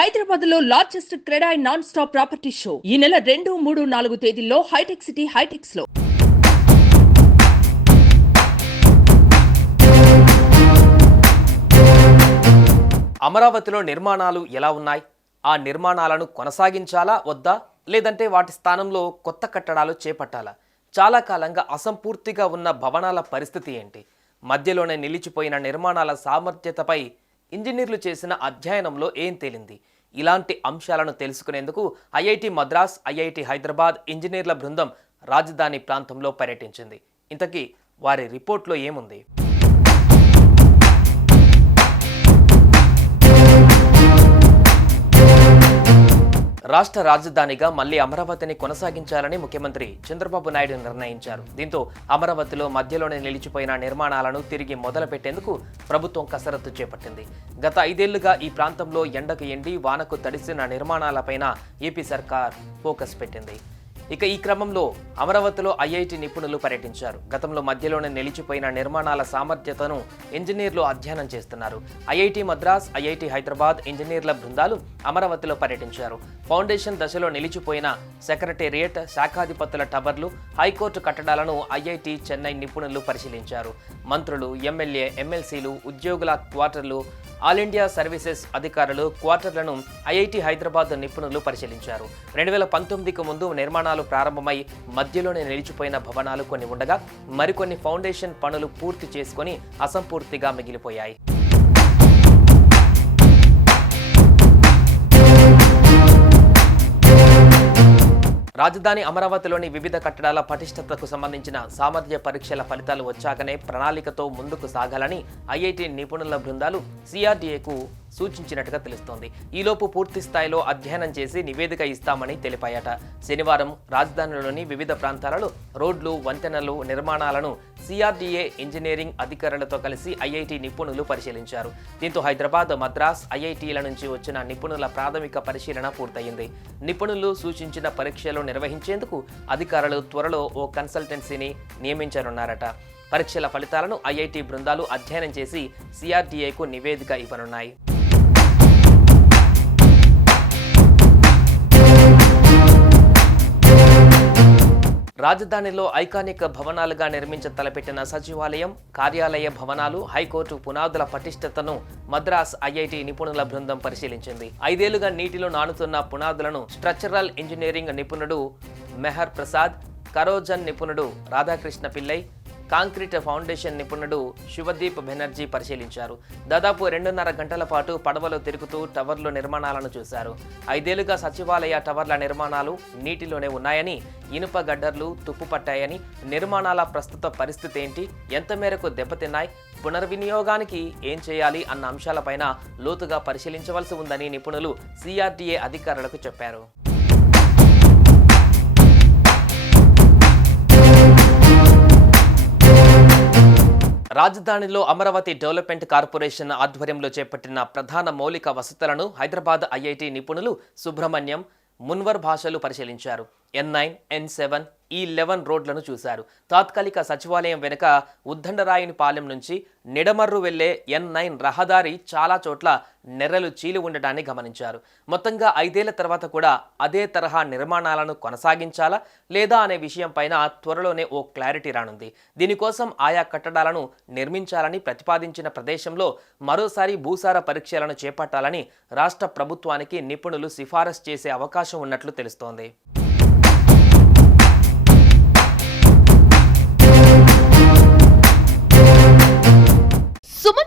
హైదరాబాద్లో largest CREDAI non stop property show. ఈ నెల రెండు మూడు నాలుగు తేదీల్లో హైటెక్ సిటీ హైటెక్స్లో అమరావతిలో నిర్మాణాలు ఎలా ఉన్నాయి? ఆ నిర్మాణాలను కొనసాగించాలా వద్దా? లేదంటే వాటి స్థానంలో కొత్త కట్టడాలు చేపట్టాలా? చాలా కాలంగా అసంపూర్తిగా ఉన్న భవనాల పరిస్థితి ఏంటి? మధ్యలోనే నిలిచిపోయిన నిర్మాణాల సామర్థ్యతపై ఇంజనీర్లు చేసిన అధ్యయనంలో ఏం తేలింది? ఇలాంటి అంశాలను తెలుసుకునేందుకు ఐఐటి మద్రాస్ ఐఐటి హైదరాబాద్ ఇంజనీర్ల బృందం రాజధాని ప్రాంతంలో పర్యటించింది. ఇంతకీ వారి రిపోర్ట్లో ఏముంది? రాష్ట్ర రాజధానిగా మళ్ళీ అమరావతిని కొనసాగించాలని ముఖ్యమంత్రి చంద్రబాబు నాయుడు నిర్ణయించారు. దీంతో అమరావతిలో మధ్యలోనే నిలిచిపోయిన నిర్మాణాలను తిరిగి మొదలుపెట్టేందుకు ప్రభుత్వం కసరత్తు చేపట్టింది. గత ఐదేళ్ళుగా ఈ ప్రాంతంలో ఎండకు ఎండి వానకు తడిసిన నిర్మాణాలపైన ఏపీ సర్కార్ ఫోకస్ పెట్టింది. ఇక ఈ క్రమంలో అమరావతిలో ఐఐటి నిపుణులు పర్యటించారు. గతంలో మధ్యలోనే నిలిచిపోయిన నిర్మాణాల సామర్థ్యతను ఇంజనీర్లు అధ్యయనం చేస్తున్నారు. ఐఐటి మద్రాస్ ఐఐటి హైదరాబాద్ ఇంజనీర్ల బృందాలు అమరావతిలో పర్యటించారు. ఫౌండేషన్ దశలో నిలిచిపోయిన సెక్రటేరియట్ శాఖాధిపతుల టవర్లు హైకోర్టు కట్టడాలను ఐఐటి చెన్నై నిపుణులు పరిశీలించారు. మంత్రులు ఎమ్మెల్యే ఎమ్మెల్సీలు ఉద్యోగుల క్వార్టర్లు ఆల్ ఇండియా సర్వీసెస్ అధికారులు క్వార్టర్లను ఐఐటి హైదరాబాద్ నిపుణులు పరిశీలించారు. రెండు వేల పంతొమ్మిదికి ముందు నిర్మాణాలు ప్రారంభమై మధ్యలోనే నిలిచిపోయిన భవనాలు కొన్ని ఉండగా మరికొన్ని ఫౌండేషన్ పనులు పూర్తి చేసుకొని అసంపూర్తిగా మిగిలిపోయాయి. రాజధాని అమరావతిలోని వివిధ కట్టడాల పటిష్టతకు సంబంధించిన సామర్థ్య పరీక్షల ఫలితాలు వచ్చాకనే ప్రణాళికతో ముందుకు సాగాలని ఐఐటి నిపుణుల బృందాలు సిఆర్డీఏకు సూచించినట్టుగా తెలుస్తోంది. ఈలోపు పూర్తి స్థాయిలో అధ్యయనం చేసి నివేదిక ఇస్తామని తెలిపాయట. శనివారం రాజధానిలోని వివిధ ప్రాంతాలలో రోడ్లు వంతెనలు నిర్మాణాలను సిఆర్డీఏ ఇంజనీరింగ్ అధికారులతో కలిసి ఐఐటి నిపుణులు పరిశీలించారు. దీంతో హైదరాబాద్ మద్రాస్ ఐఐటీల నుంచి వచ్చిన నిపుణుల ప్రాథమిక పరిశీలన పూర్తయింది. నిపుణులు సూచించిన పరీక్షలు నిర్వహించేందుకు అధికారులు త్వరలో ఓ కన్సల్టెన్సీని నియమించనున్నారట. పరీక్షల ఫలితాలను ఐఐటి బృందాలు అధ్యయనం చేసి సిఆర్డీఏకు నివేదిక ఇవ్వనున్నాయి. రాజధానిలో ఐకానిక్ భవనాలుగా నిర్మించ తలపెట్టిన సచివాలయం కార్యాలయ భవనాలు హైకోర్టు పునాదుల పటిష్టతను మద్రాస్ ఐఐటి నిపుణుల బృందం పరిశీలించింది. ఐదేళ్ళుగా నీటిలో నానుతున్న పునాదులను స్ట్రక్చరల్ ఇంజనీరింగ్ నిపుణుడు మెహర్ ప్రసాద్ కరోజన్ నిపుణుడు రాధాకృష్ణ పిల్లై కాంక్రీట్ ఫౌండేషన్ నిపుణుడు శివదీప్ బెనర్జీ పరిశీలించారు. దాదాపు రెండున్నర గంటల పాటు పడవలో తిరుగుతూ టవర్ల నిర్మాణాలను చూశారు. ఐదేళ్ళుగా సచివాలయ టవర్ల నిర్మాణాలు నీటిలోనే ఉన్నాయని ఇనుప గడ్డర్లు తుప్పుపట్టాయని నిర్మాణాల ప్రస్తుత పరిస్థితి ఏంటి ఎంత మేరకు దెబ్బతిన్నాయి పునర్వినియోగానికి ఏం చేయాలి అన్న అంశాలపైన లోతుగా పరిశీలించవలసి ఉందని నిపుణులు సిఆర్డీఏ అధికారులకు చెప్పారు. రాజధానిలో అమరావతి డెవలప్మెంట్ కార్పొరేషన్ ఆధ్వర్యంలో చేపట్టిన ప్రధాన మౌలిక వసతులను హైదరాబాద్ ఐఐటి నిపుణులు సుబ్రహ్మణ్యం మున్వర్ భాషలు పరిశీలించారు. N nine N seven E eleven రోడ్లను చూశారు. తాత్కాలిక సచివాలయం వెనుక ఉద్దండరాయుని పాలెం నుంచి నిడమర్రు వెళ్ళే ఎన్ నైన్ రహదారి చాలా చోట్ల నెర్రలు చీలి ఉండటాన్ని గమనించారు. మొత్తంగా ఐదేళ్ళ తర్వాత కూడా అదే తరహా నిర్మాణాలను కొనసాగించాలా లేదా అనే విషయం పైన త్వరలోనే ఓ క్లారిటీ రానుంది. దీనికోసం ఆయా కట్టడాలను నిర్మించాలని ప్రతిపాదించిన ప్రదేశంలో మరోసారి భూసార పరీక్షలను చేపట్టాలని రాష్ట్ర ప్రభుత్వానికి నిపుణులు సిఫారసు చేసే అవకాశం ఉన్నట్లు తెలుస్తోంది.